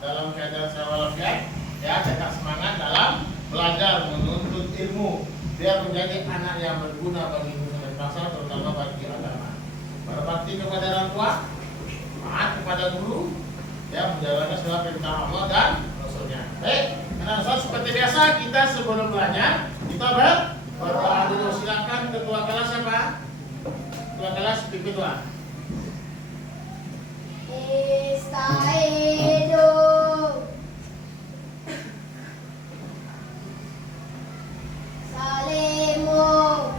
dalam keadaan sehat walafiat, ya, tetap semangat dalam belajar menuntut ilmu biar menjadi anak yang berguna bagi dunia dan bangsa, terutama bagi agama. Berbakti kepada orang tua, taat kepada guru, ya, menjalankan segala perintah Allah dan Rasulnya. Baik, karena seperti biasa kita sebelum belajar kita berdoa dulu. Silakan ketua kelas siapa? Ketua kelas pimpin doa. Istaidu Salimu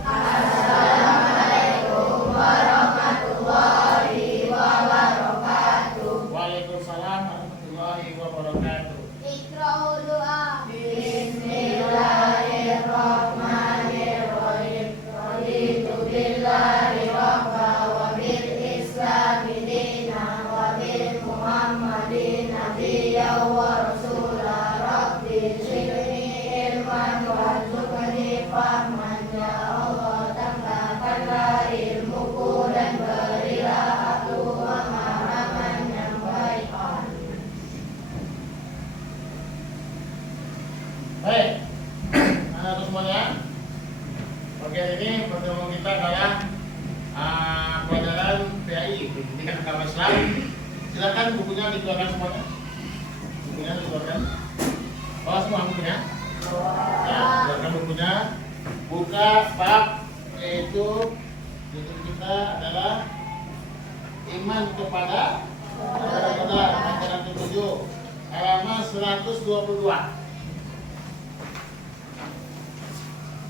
Assalamualaikum warahmatullahi wabarakatuh. Waalaikumsalam warahmatullahi wabarakatuh. Iqra'u doa. Bismillahirrahmanirrahim. Raditu billahi rabba wa bil islami dinan wa bil muhammadin nabiyyan wa rasula. Rabbi zidni ilman warzuqni fahman. Ya Allah, tambahkanlah ilmuku dan berilah aku pemahaman yang baik. Baik, anak-anak semuanya, bagian ini pertemuan kita adalah pelajaran PAI, Pendidikan Agama Islam. Silakan bukunya dikeluarkan semuanya. Bukunya dikeluarkan. Bawa semua bukunya. Ya, keluarkan bukunya. Buka bab, yaitu judul kita adalah iman kepada pelajaran 7, halaman 122.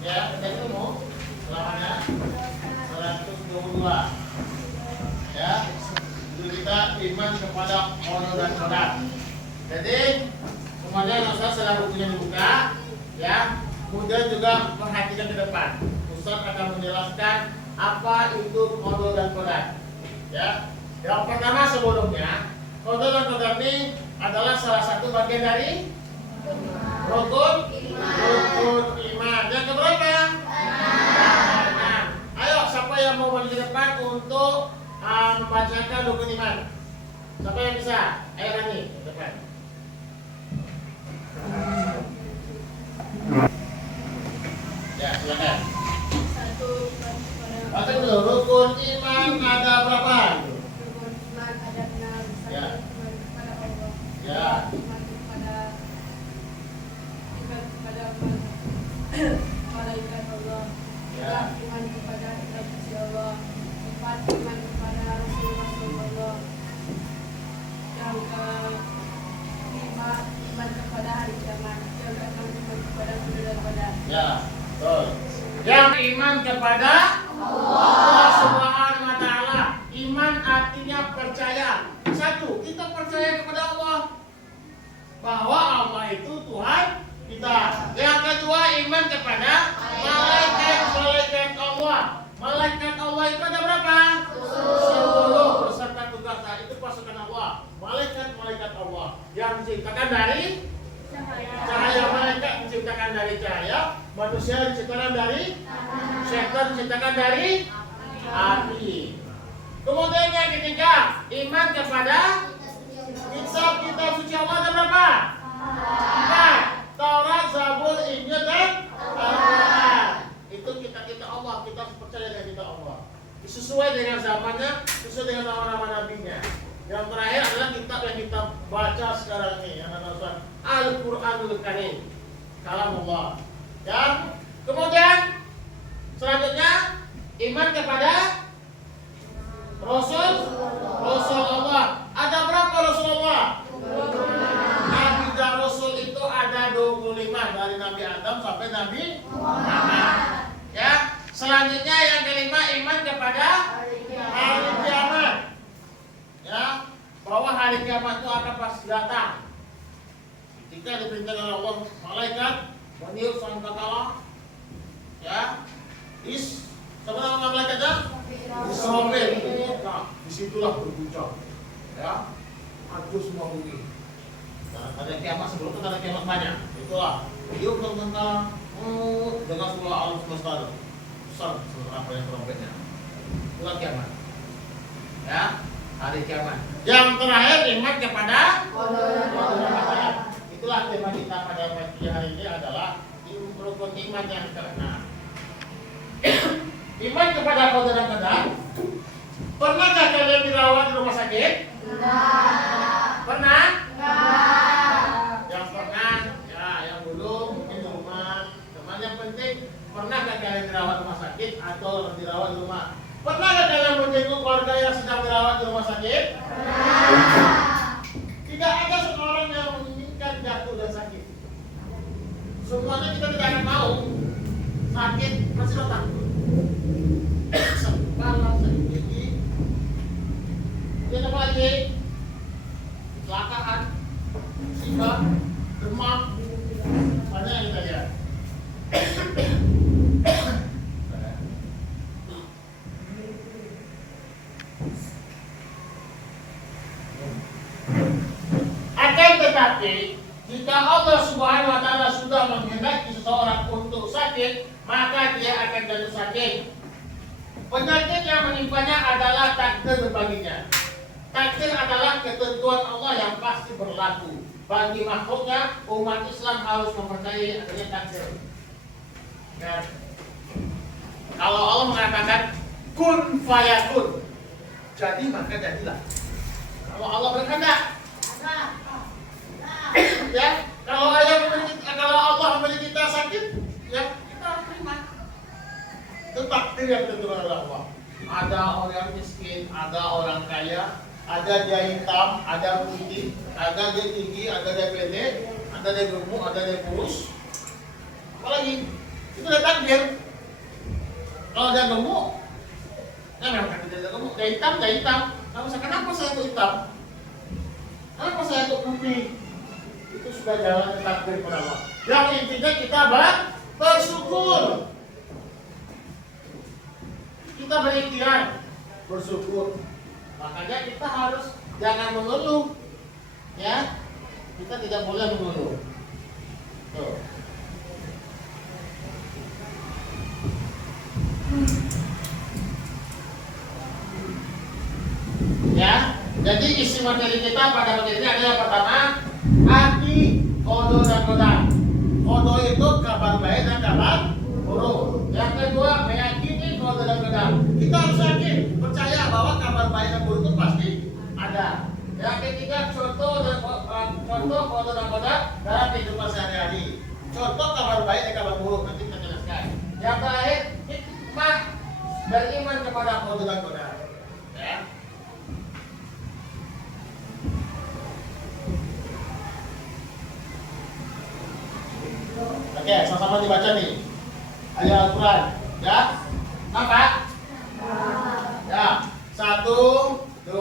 Ya, kita ketemu selamanya 122. Ya, jadi kita iman kepada Allah dan qadar. Jadi semuanya yang setelah bukunya dibuka, ya, kemudian juga perhatikan ke depan. Ustaz akan menjelaskan apa itu qadar dan qadar. Ya, yang pertama sebelumnya, qadar dan qadar ini adalah salah satu bagian dari rukun iman. Yang keberapa? Nah, ayo siapa yang mau maju ke depan untuk membacakan rukun iman? Siapa yang bisa? Ayo Rani ke depan. Ya, silakan. Baca dulu, rukun iman ada berapa? Rukun iman ada 6. Ya. Iman kepada Allah. Ya. Iman kepada malaikat Allah. Ya. Iman kepada nabi Allah. 4 iman kepada rasul Allah. Yang kelima iman kepada hari kiamat. Yang keenam iman kepada qadar dan qadar. Ya, betul. Yang iman kepada Allah Subhanahu wa taala. Iman artinya percaya. Satu, kita percaya kepada Allah bahwa Allah itu Tuhan kita. Yang kedua, iman kepada malaikat Allah. Malaikat Allah itu ada berapa? 10 beserta tugasnya. Itu pasukan Allah. Malaikat Allah yang diciptakan dari cahaya. Malaikat diciptakan dari cahaya, manusia diciptakan dari setan diciptakan dari api. Kemudian yang ketiga, iman kepada kitab suci Allah ada berapa? 4. Taurat, Zabur, Injil dan Al-Quran. Itu kita Allah, kita percaya dengan kita Allah. Sesuai dengan zamannya, sesuai dengan nama-nama nabinya. Yang terakhir adalah kitab yang kita baca sekarang ini, yang adalah Al-Quranul Karim, kalam Allah. Dan kemudian selanjutnya iman kepada Rasul Allah. Ada berapa Rasulullah? Nabi dan Rasul itu ada 25 dari Nabi Adam sampai Nabi Muhammad. Ya, selanjutnya yang kelima iman kepada hari kiamat. Ya, bahwa hari kiamat itu akan pasti datang. Ketika diperintahkan oleh Allah malaikat meniup sangkakala, ya, sebenarnya malaikatnya Israfil. Nah, disitulah berbicara. Ya, aduh semua bumi. Nah, ada kiamat sebelum itu ada kiamat banyak. Itulah tiup sangkakala dengan suara alam semesta. Besar apa yang trompetnya. Itulah kiamat. Ya, hari kiamat. Yang terakhir iman kepada qadar di hari ini adalah rukun iman yang keenam. Iman kepada saudara-saudara. Pernahkah kalian dirawat di rumah sakit? Pernah? Yang pernah, ya yang belum mungkin di rumah. Teman yang penting, pernahkah kalian dirawat di rumah sakit atau dirawat di rumah? Pernahkah kalian menjenguk keluarga yang sedang dirawat di rumah sakit? Tidak ada seorang yang menginginkan jatuh dan sakit. Semuanya kita tidak akan mau sakit, masih datang. Kepala sakit gigi, kemudian apa lagi? Kecelakaan, musibah, demam, banyak yang kita lihat. Akan tetapi, jika Allah Subhanahu wa Ta'ala sudah menghendaki seseorang untuk sakit, maka dia akan jatuh sakit. Penyakit yang menimpanya adalah takdir baginya. Takdir adalah ketentuan Allah yang pasti berlaku bagi makhluknya. Umat Islam harus mempercayai adanya takdir. Dan kalau Allah mengatakan kun fayakun, jadi maka jadilah. Kalau Allah berkehendak, ya, kalau Allah memberi kita sakit, ya kita terima. Itu takdir yang ditentukan oleh Allah. Ada orang miskin, ada orang kaya, ada dia hitam, ada putih, ada dia tinggi, ada dia pendek, ada dia gemuk, ada dia kurus. Apalagi itu udah takdir. Kalau dia gemuk, ya memang takdir dia gemuk. Dia hitam, dia hitam. Kenapa saya itu hitam? Kenapa saya itu putih? Itu sudah jalan ke takdir pada Allah. Yang intinya kita bersyukur. Kita berikhtiar bersyukur. Makanya kita harus jangan mengeluh. Ya. Kita tidak boleh mengeluh. Tuh. Ya. Jadi isi materi kita pada materi ini adalah pertama, hati, kodo dan kodam. Kodo itu kabar baik dan kabar buruk. Yang kedua, meyakini kodo dan kodam. Kita harus yakin, percaya bahwa kabar baik dan buruk itu pasti ada. Yang ketiga, contoh kodo dan kodam dalam kehidupan sehari-hari. Contoh kabar baik dan kabar buruk, nanti kita jelaskan. Yang terakhir, hikmah beriman kepada kodo dan kodam. Ya. Oke, sama-sama dibaca nih ayat Al-Quran. Ya, nampak? Ya, 1, 2,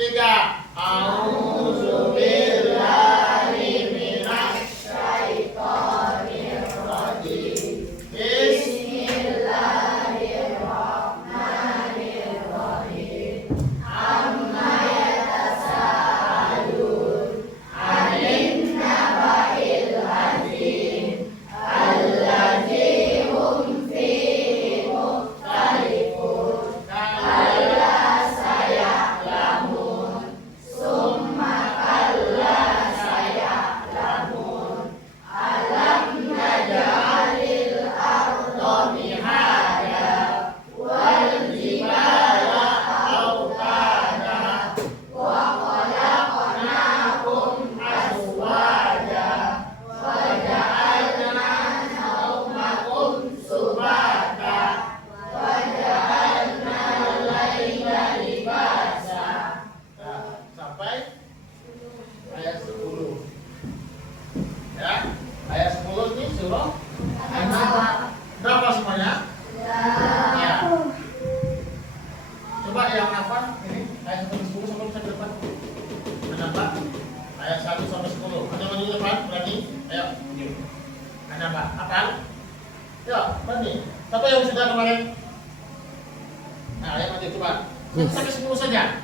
3. A'udzubillahi minasyaitonir rajim. Bismillahirrahmanirrahim. Amma yatasaalun 'anil naba'il azim. Alladzi hum fihi mukhtalifun. Kalla saya'lamun. Summa kalla saya'lamun. Alam naj'alil arda mihada wal jibala awtada wa khalaqnakum azwaja wa ja'alna naumakum subata wa ja'alna al-laila libasa. Sampai ayat 10. Ya, ayat 10 ini surah An-Naba. Berapa semuanya? Ya. Coba yang hafal ini ayat 1 sampai 10 sampai ke depan. An-Naba ayat 1 sampai 10. Ada yang di depan berani? Ayo. An-Naba. Hafal? Ya, berani. Siapa yang sudah kemarin? Nah, ayo maju coba. Sampai 10 saja.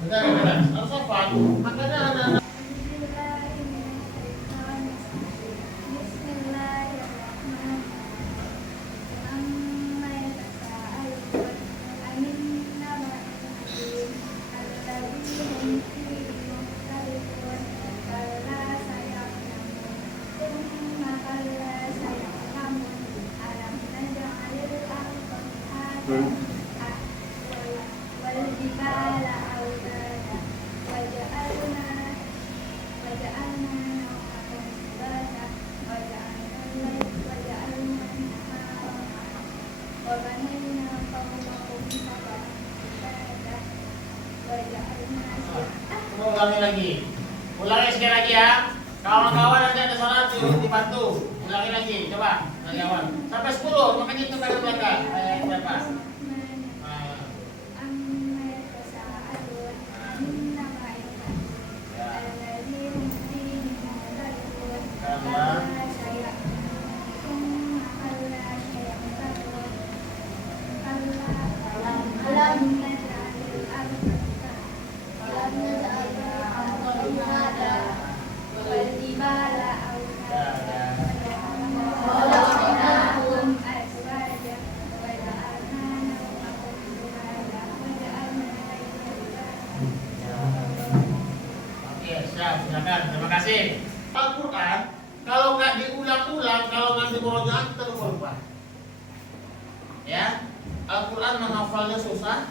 Enggak, harus hafal. Makanya anak-anak Bismillahirrahmanirrahim. والجبال أوتادا وجعلنا نومكم سباتا وجعلنا الليل النهار وبنينا فوقكم سبعا شدادا وجعلنا Ulangi sekali lagi ya. Kawan-kawan nanti ada salah dibantu. Ulangi lagi, coba kawan. Sampai 10, makanya itu dari belakang. Ayat berapa? Terima kasih. Al-Quran kalau nggak diulang-ulang, kalau nggak dimurojaah kita lupa. Ya, Al-Quran menghafalnya susah,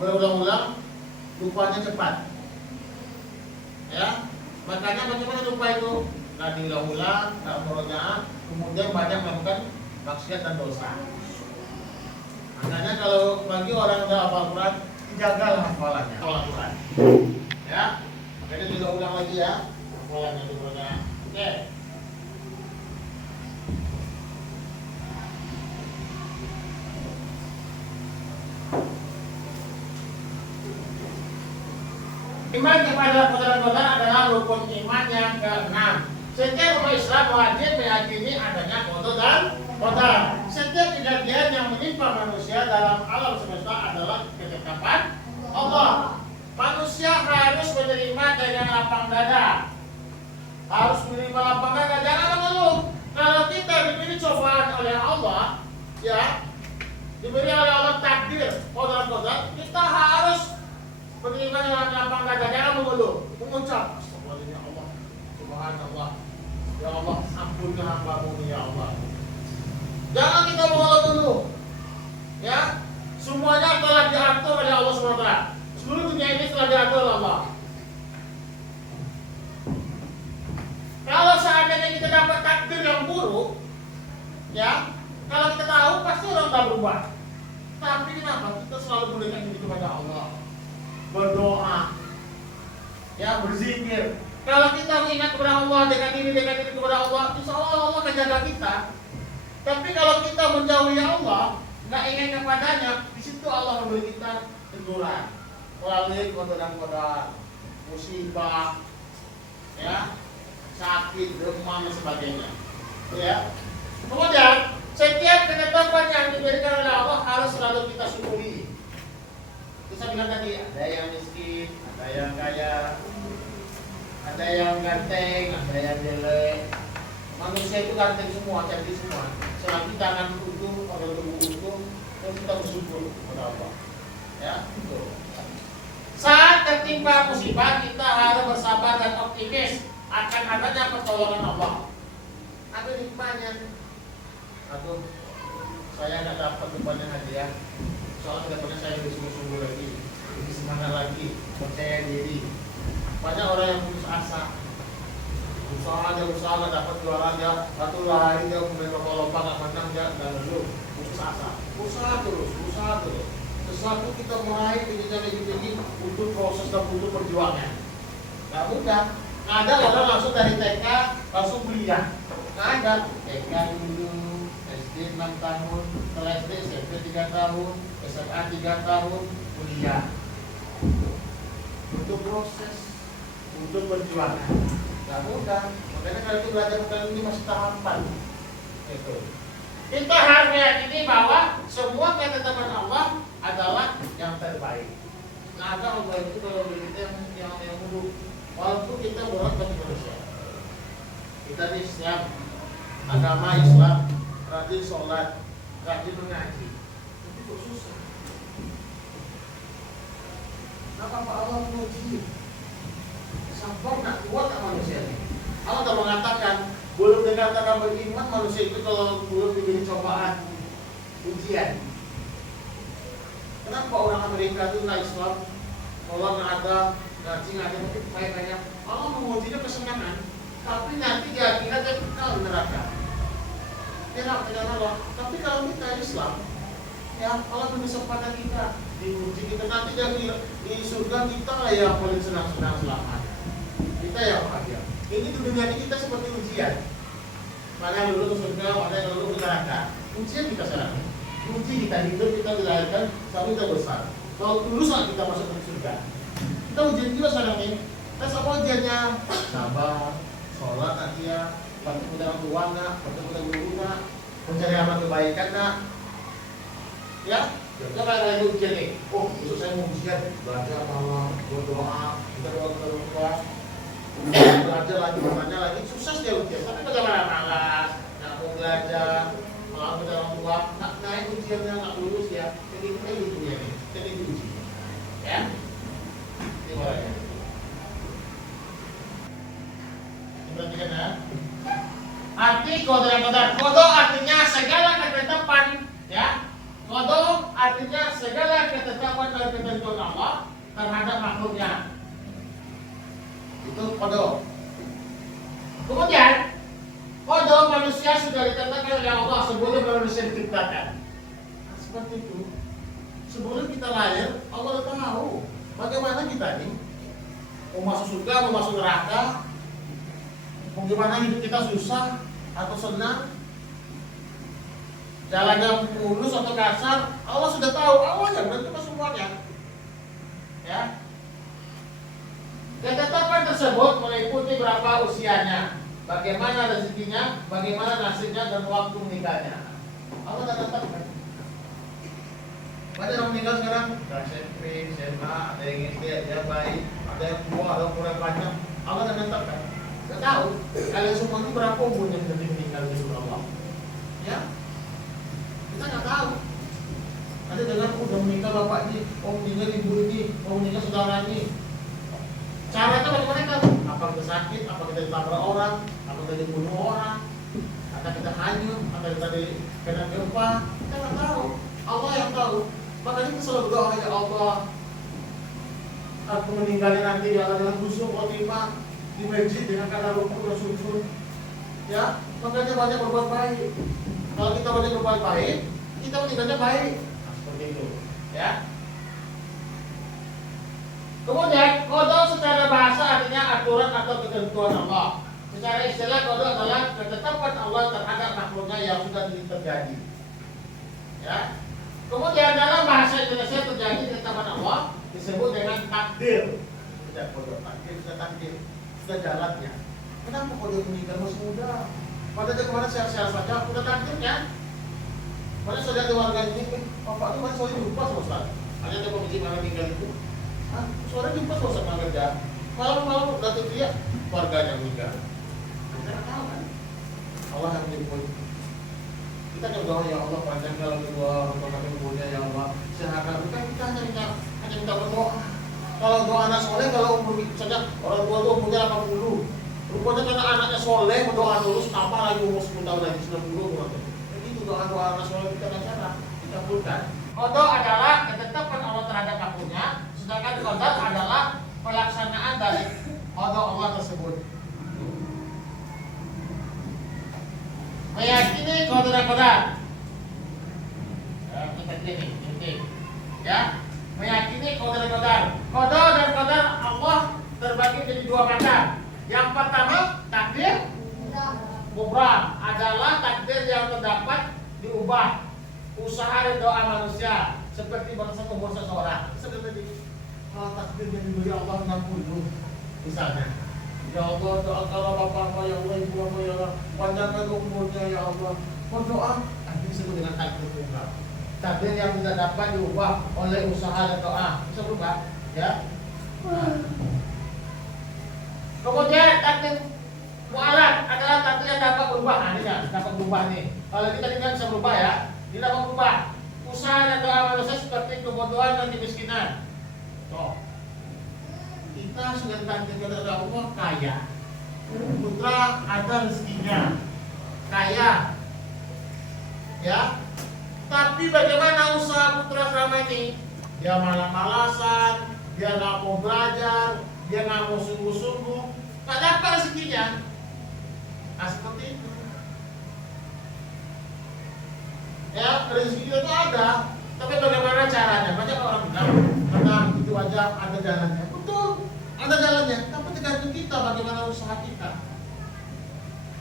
berulang-ulang, lupanya cepat. Ya, makanya bagaimana lupa itu? Nggak diulang-ulang, nggak murojaah, kemudian banyak melakukan maksiat dan dosa. Makanya kalau bagi orang yang udah hafal Al-Quran, jagalah hafalannya Al-Quran. Ya. Makanya juga ulang lagi ya, hafalannya dulu. Oke. Iman kepada qadar adalah rukun iman yang ke-6. Setiap umat Islam wajib meyakini adanya qadar. Setiap kejadian yang menimpa manusia dalam alam semesta adalah ketetapan Allah. Manusia harus menerima dengan lapang dada. Harus menerima lapang dada, jangan mengeluh. Kalau kita diberi cobaan oleh Allah, ya, diberi oleh Allah takdir, qadar, kita harus menerima dengan lapang dada, jangan mengeluh, mengucap, astagfirullahaladzim ya Allah, subhanallah, ya Allah, ampunkan hamba-Mu ya Allah. Jangan kita mengeluh dulu, ya. Semuanya telah diatur oleh Allah SWT. Seluruh dunia ini telah diatur oleh Allah. Kalau seandainya kita dapat takdir yang buruk, ya, kalau kita tahu pasti orang tak berubah. Tapi kenapa kita selalu mendekatkan diri kepada Allah, berdoa, ya, berzikir. Kalau kita mengingat kepada Allah, dekat diri kepada Allah, insya Allah Allah akan jaga kita. Tapi kalau kita menjauhi Allah, nggak ingat kepadanya, di situ Allah memberi kita teguran melalui qadar, musibah, ya, sakit, demam dan sebagainya. Ya. Kemudian setiap ketetapan yang diberikan oleh Allah harus selalu kita syukuri. Kita bilang tadi, ada yang miskin, ada yang kaya, ada yang ganteng, ada yang jelek. Manusia itu ganteng semua, cantik semua. Selagi tangan utuh, organ tubuh utuh, terus kita bersyukur kepada Allah. Ya, itu. Saat tertimpa musibah, kita harus bersabar dan optimis akan adanya pertolongan Allah. Ada hikmahnya. Aduh, saya nggak dapat depannya hadiah. Soalnya depannya saya lebih sungguh-sungguh lagi, lebih semangat lagi, percaya diri. Banyak orang yang putus asa. Usaha nggak dapat juara aja, 1-2 hari dia mulai lomba nggak menang, dia nggak lulus, putus asa. Usaha terus. Sesuatu kita meraih pendidikan lebih tinggi butuh proses dan butuh perjuangan. Nggak mudah. Nggak ada orang langsung dari TK langsung kuliah. Nggak ada. TK dulu, SD 6 tahun, setelah SD SMP 3 tahun, SMA 3 tahun, kuliah. Butuh proses, butuh perjuangan. Nggak mudah. Makanya kalau itu belajar bukan ini masih tahapan. Itu. Kita harus meyakini bahwa semua ketetapan Allah adalah yang terbaik. Nah, ada Allah itu kalau kita yang buruk, walaupun kita berat bagi manusia. Kita di Islam, agama Islam, rajin sholat, rajin mengaji, itu kok susah. Kenapa Allah menguji? Sabar nak kuat tak manusia ini. Allah telah mengatakan, belum dikatakan beriman manusia itu kalau belum diberi cobaan, ujian. Kenapa orang Amerika itu nggak Islam? Allah nggak ada, gaji nggak ada, tapi kayaknya Allah mengujinya kesenangan. Tapi nanti di akhirat dia kekal neraka. Tidak Allah. Tapi kalau kita Islam, ya Allah beri kesempatan kita diuji kita nanti di surga kita lah yang paling senang-senang selamat. Kita yang bahagia. Ini di dunia ini kita seperti ujian. Mana yang lulus ke surga, mana yang lulus ke neraka. Ujian kita sekarang. Uji kita hidup, kita dilahirkan sampai kita besar. Kalau lulus kita masuk ke surga. Kita ujian juga sekarang ini. Terus apa ujiannya? Sabar, sholat nanti ya, bantu orang tua nak, bantu guru nak, mencari amal kebaikan nak. Ya, kita kayak ujian nih. Oh, besok saya mau ujian, belajar malam, berdoa, kita doa ke orang tua. Belajar lagi, bertanya lagi, susah dia ujian. Tapi bagaimana malas, nggak mau belajar, malah kita orang tua, nggak naik ujiannya, nggak lulus ya. Jadi kita ujian nih, jadi diuji. Ya, ini orangnya. Perhatikan ya. Arti kodok-kodok. Kodok artinya segala ketetapan, ya. Kodok artinya segala ketetapan dan ketentuan Allah terhadap makhluknya. Itu kodok. Kemudian kodok manusia sudah ditetapkan oleh Allah sebelum manusia diciptakan. Nah, seperti itu. Sebelum kita lahir, Allah sudah tahu bagaimana kita ini mau masuk surga, mau masuk neraka. Bagaimana hidup kita susah atau senang, jalannya mulus atau kasar, Allah sudah tahu. Allah yang menentukan semuanya. Ya. Ketetapan tersebut meliputi berapa usianya, bagaimana rezekinya, bagaimana nasibnya dan waktu menikahnya. Allah sudah tetapkan. Banyak orang meninggal sekarang, SMP, SMA, ada yang SD, ada yang baik, ada yang tua, ada yang kurang banyak. Allah sudah tetapkan. Tidak tahu kalian semua ini berapa umurnya nanti meninggal di surga Allah. Ya, kita nggak tahu. Ada dengan udah meninggal bapak ini, oh meninggal ibu ini, oh meninggal saudara ini. Cara itu bagaimana kan? Apa kita sakit, apa kita ditabrak orang, apa kita dibunuh orang, atau kita hanyut, atau kita kena gempa, kita nggak tahu. Allah yang tahu. Makanya kita selalu berdoa ya Allah. Aku meninggalnya nanti ya Allah dengan husnul khotimah di masjid dengan kadar rumput dan sujud. Ya, makanya banyak berbuat baik. Kalau kita banyak berbuat baik, kita meninggalnya baik. Nah, seperti itu, ya. Kemudian qada secara bahasa artinya aturan atau ketentuan Allah. Secara istilah qada adalah ketetapan Allah terhadap makhluknya yang sudah terjadi. Ya. Kemudian dalam bahasa Indonesia terjadi ketetapan Allah disebut dengan takdir. Tidak qada, takdir sudah takdir. Sudah jalannya. Kenapa kau dia meninggal masih muda? Padahal dia kemarin sehat-sehat saja, sudah takdirnya. Mana sudah ada warga ini, bapak itu masih soalnya lupa sama Ustaz. Hanya ada pemijit mana meninggal itu. Soalnya lupa sama Ustaz kerja. Malam-malam datang dia, warganya meninggal. Kita nggak tahu kan? Allah yang menjemput. Kita kan berdoa ya Allah panjang kalau kedua untuk kami umurnya ya Allah. Sehatkan kita hanya minta berdoa. Kalau doa anak soleh, kalau umur misalnya orang tua itu umurnya 80, rupanya karena anaknya soleh berdoa terus, tambah lagi umur 10 tahun lagi 90. Jadi doa anak soleh kita cara dikabulkan. Qada adalah ketetapan Allah terhadap makhluknya, sedangkan qadar adalah pelaksanaan dari qada Allah tersebut. Meyakini qadar. Ya, kita ini. Ya. Meyakini qadar. Qada dan qadar Allah terbagi menjadi dua macam. Yang pertama, takdir mubrah adalah takdir yang terdapat diubah usaha dan doa manusia seperti bangsa umur seseorang. Seperti kalau takdir yang diberi Allah 60 misalnya. Ya Allah, doa kalau bapak ya Allah, ibu apa ya Allah, panjangkan umurnya ya Allah. Berdoa, ini disebut dengan takdir mubrah. Takdir yang tidak dapat diubah oleh usaha dan doa bisa berubah, ya. Nah. Kemudian takdir mu'alad adalah takdir yang dapat berubah. Nah, ini kan dapat berubah nih. Kalau kita tidak bisa berubah ya, tidak dapat berubah. Usaha dan doa manusia seperti kebodohan dan kemiskinan. Toh, kita sudah ditakdirkan oleh Allah kaya, putra ada rezekinya, kaya, ya. Tapi bagaimana usaha putra selama ini? dia malas-malasan, dia nggak mau belajar, dia nggak mau sungguh-sungguh, nggak dapat rezekinya. Nah seperti itu. Ya, rezeki kita itu ada, tapi bagaimana caranya? Banyak orang bilang, karena itu aja ada jalannya. Betul, ada jalannya, tapi tergantung kita bagaimana usaha kita.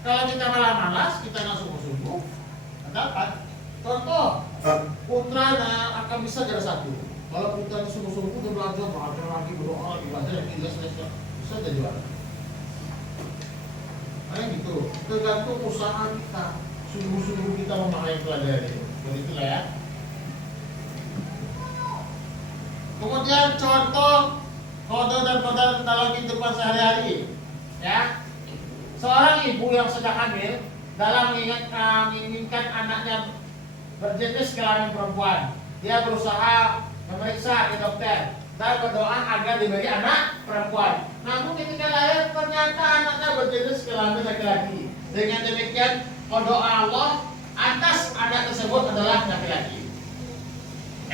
Kalau kita malas, kita nggak sungguh-sungguh, nggak dapat. Contoh, putra akan bisa jadi satu. Kalau putra sungguh-sungguh, dia belajar lagi, berdoa lagi, belajar lagi, bisa jadi juara. Nah gitu, tergantung usaha kita. Sungguh-sungguh kita memahami pelajaran. Begitulah ya. Kemudian contoh kode dan kode dalam kehidupan sehari-hari. Ya, seorang ibu yang sedang hamil dalam menginginkan anaknya berjenis kelamin perempuan, dia berusaha memeriksa ke dokter dan berdoa agar diberi anak perempuan. Namun ketika lahir ternyata anaknya berjenis kelamin laki-laki. Dengan demikian doa Allah atas anak tersebut adalah laki-laki.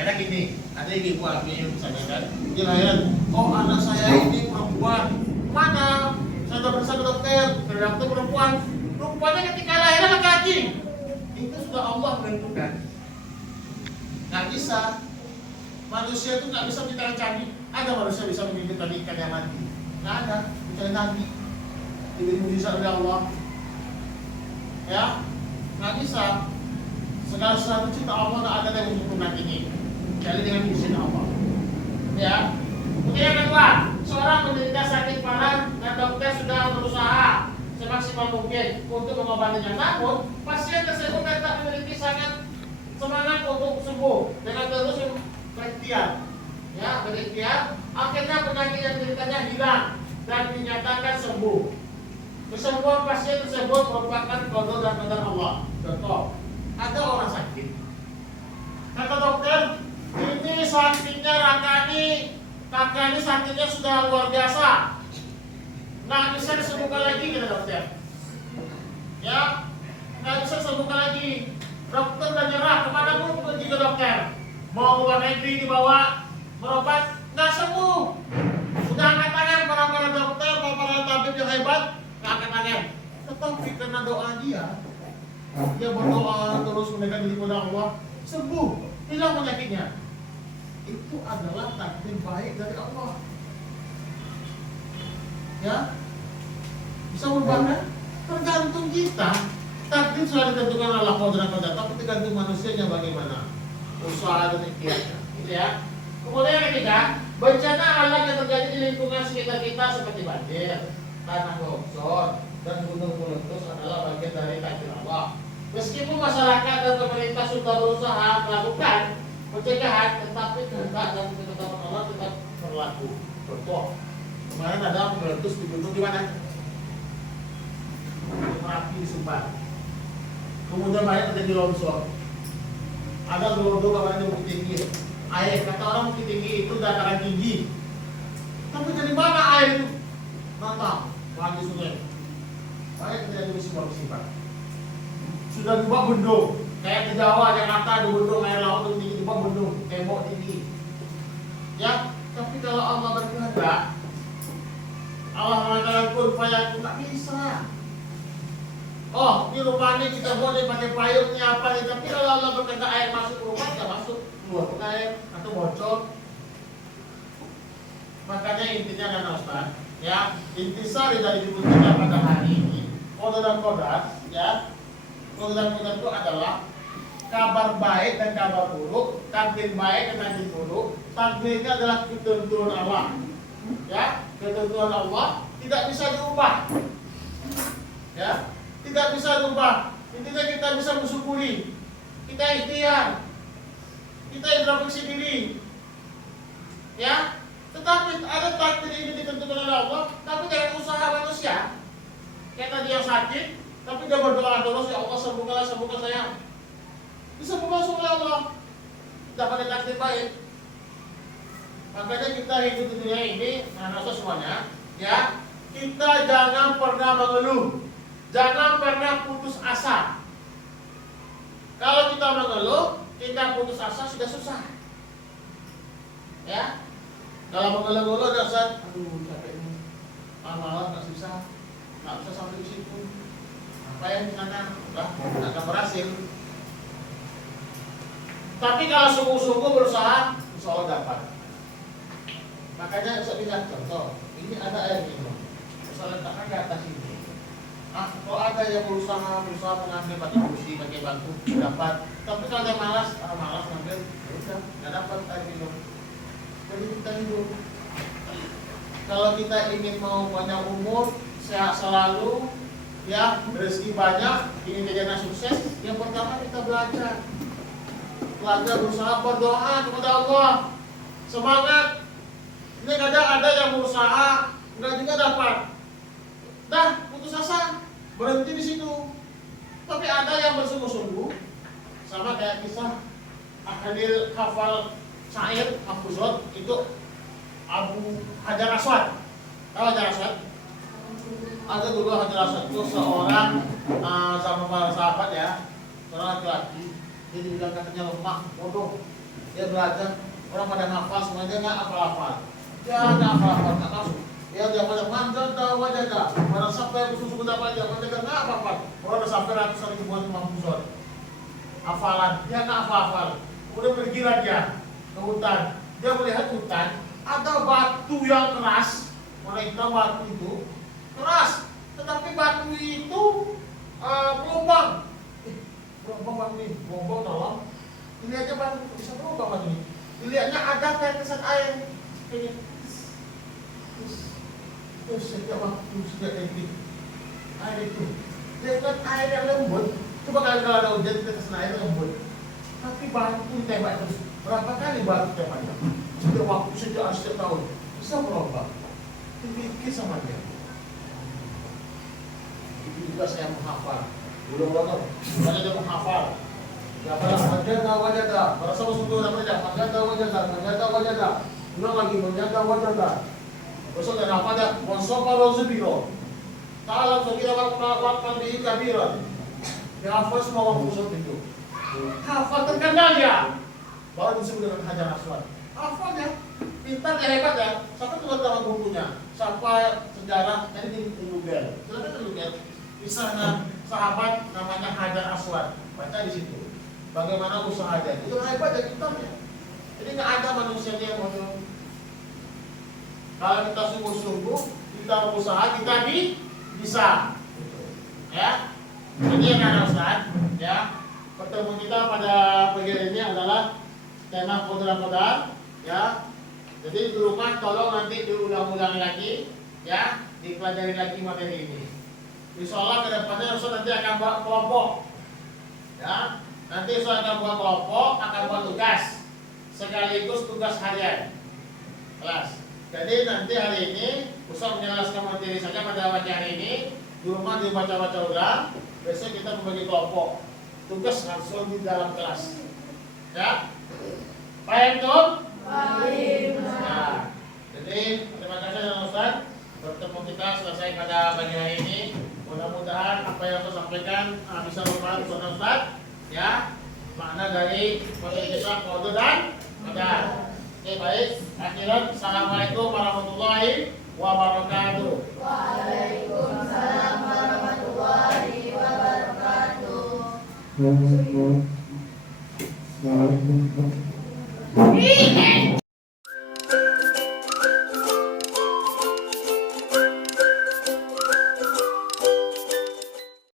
Enak ini, ada ibu hamil misalnya kan, dia lahir, oh anak saya ini perempuan, mana? Saya sudah berusaha ke dokter, ternyata perempuan. Rupanya ketika lahir laki-laki. Itu sudah Allah menentukan. Nggak bisa. Manusia itu nggak bisa menciptakan candi. Ada manusia bisa menciptakan ikan yang mati? Nggak ada. Mencari nabi, diberi mujizat oleh Allah. Ya, nggak bisa. Segala sesuatu cipta Allah nggak ada yang menyempurnakan ini. Jadi dengan izin Allah. Ya. Kemudian yang kedua, seorang menderita sakit parah dan dokter sudah berusaha semaksimal mungkin untuk mengobatinya. Namun pasien tersebut tetap memiliki sangat semangat untuk sembuh dengan terus berikhtiar. Ya, berikhtiar. Akhirnya penyakit yang dideritanya hilang dan dinyatakan sembuh. Kesembuhan pasien tersebut merupakan qada dan qadar Allah. Contoh, ada orang sakit. Kata dokter, ini sakitnya kakak ini sakitnya sudah luar biasa. Nggak bisa disembuhkan lagi, kata dokter. Ya, nggak bisa disembuhkan lagi. Dokter udah nyerah, kemana pun pergi ke dokter. Mau ke luar negeri dibawa berobat, nggak sembuh. Sudah angkat tangan para dokter, para tabib yang hebat, nggak angkat tangan. Tetapi karena doa dia berdoa terus mendekat diri kepada Allah, sembuh, hilang penyakitnya. Itu adalah takdir baik dari Allah. Ya, bisa berubah kan? Tergantung kita. Takdir sudah ditentukan Allah qadar, tapi tergantung manusianya bagaimana usaha dan ikhtiarnya. Gitu ya. Kemudian yang ketiga, bencana alam yang terjadi di lingkungan sekitar kita seperti banjir, tanah longsor, dan gunung meletus adalah bagian dari takdir Allah. Meskipun masyarakat dan pemerintah sudah berusaha melakukan pencegahan, tetapi kehendak dan ketetapan Allah tetap berlaku. Contoh, kemarin ada meletus di gunung di mana? Di Merapi, di Sumbar. Kemudian banyak terjadi longsor. Ada gelodok kabarnya Bukit Tinggi. Air, kata orang Bukit Tinggi itu dataran tinggi. Tapi dari mana air itu? Datang, lagi sungai. Banyak terjadi musibah-musibah. Sudah dibuat bendung, kayak di Jawa, Jakarta ada bendung air laut itu tinggi, dibuat bendung, tembok tinggi. Ya, tapi kalau Allah berkehendak, Allah mengatakan kun fayakun, tak bisa. Oh, ini rupanya kita boleh pakai payung ini apa nih, tapi kalau Allah berkehendak air masuk ke rumah, tidak masuk, keluar ke air atau bocor. Makanya intinya kan Ustaz, ya, intisari dari judul kita pada hari ini, qada dan qadar, ya. Qada dan qadar itu adalah kabar baik dan kabar buruk, takdir baik dan takdir buruk. Takdirnya adalah ketentuan Allah, ya, ketentuan Allah tidak bisa diubah, ya, tidak bisa diubah. Intinya kita bisa bersyukuri, kita ikhtiar, kita introspeksi diri, ya. Tetapi ada takdir ini ditentukan oleh Allah, tapi dengan usaha manusia. Kayak tadi yang sakit, tapi dia berdoa terus, ya Allah sembuhkan saya. Disembuhkan oleh Allah, dapat takdir baik. Makanya kita hidup di dunia ini, anak semuanya, ya, kita jangan pernah mengeluh, jangan pernah putus asa. Kalau kita mengeluh, kita putus asa sudah susah. Ya, kalau mengeluh-ngeluh ada Ustaz, aduh capek nih, malam nggak susah, nggak bisa sampai di situ. Apa yang di sana, udah nggak berhasil. Tapi kalau sungguh-sungguh berusaha, insya Allah dapat. Makanya saya bilang contoh, ini ada air minum, saya letakkan di atas ini. Kalau ada yang berusaha mengambil pakai kursi, pakai bangku, dapat. Tapi kalau dia malas ngambil, ya udah, nggak dapat air minum. Jadi kita hidup. Kalau kita ingin mau banyak umur, sehat selalu, ya rezeki banyak, ingin jadi sukses, yang pertama kita belajar, berusaha, berdoa kepada Allah, semangat. Ini kadang ada yang berusaha, nggak juga dapat. Dah putus asa, berhenti di situ. Tapi ada yang bersungguh-sungguh, sama kayak kisah Akadil hafal syair hafuzot itu Abu Hajar Aswad. Tahu Hajar Aswad? Ada dulu Hajar Aswad itu seorang sama para sahabat ya, seorang laki-laki. Dia dibilang katanya lemah, bodoh. Dia belajar, orang pada hafal semuanya nggak hafal-hafal. Dia nggak hafal-hafal, nggak tahu. Ya dia pada manjada wajada, mana sampai susu dapat dia manjada nggak apa-apa. Orang udah sampai ratusan ribuan mahfuzat hafalan, dia nggak hafal-hafal. Udah pergilah dia ke hutan. Dia melihat hutan ada batu yang keras. Orang hitam batu itu keras, tetapi batu itu berlubang. Berlubang batu ini, berlubang dalam. Ini aja batu bisa berlubang batu ini. Dilihatnya ada tetesan air. Terus setiap waktu setiap detik air itu, dia lihat air yang lembut. Coba kalau ada hujan tetesan air lembut. Tapi batu ditembak terus. Berapa kali batu tembaknya? Setiap waktu, setiap tahun bisa berubah. Dipikir sama dia. Itu juga saya menghafal. Ulang-ulang, saya dia menghafal. Ya pada wajada. Merasa sungguh namanya wajada. Ulang lagi wajada. Besok dan apa ada? Wasofa rozubiro. Kalau kita lakukan di kabiran, dia hafal semua waktu itu. Hafal terkenal ya. Baru disebut dengan Hajar Aswad. Hafal ya, pintar ya, hebat ya. Sampai teman-teman bukunya, sampai sejarah ini di Google. Silakan Google. Di sana sahabat namanya Hajar Aswad. Baca di situ. Bagaimana usaha dia? Itu hebat ya kitabnya. Jadi nggak ada manusia yang bodoh. Kalau kita sungguh-sungguh, kita berusaha, kita bisa. Ya. Jadi yang ada Ustaz, ya. Pertemuan kita pada pagi ini adalah tema kodar-kodar, ya. Jadi di rumah tolong nanti diulang-ulang lagi, ya, dipelajari lagi materi ini. Insyaallah kedepannya Ustaz nanti akan buat kelompok, ya. Nanti Ustaz akan buat kelompok, akan buat tugas, sekaligus tugas harian kelas. Jadi nanti hari ini Ustaz menjelaskan materi saja pada pagi hari ini. Di rumah dibaca-baca ulang. Besok kita membagi kelompok. Tugas langsung di dalam kelas. Ya? Paham tuh? Baik. Nah, jadi terima kasih Ustaz. Bertemu kita selesai pada pagi hari ini. Mudah-mudahan apa yang saya sampaikan bisa bermanfaat untuk Ustaz. Ya, makna dari materi kita kode dan kodar. Oke, baik. Akhiran, assalamualaikum warahmatullahi wabarakatuh. Waalaikumsalam warahmatullahi wabarakatuh.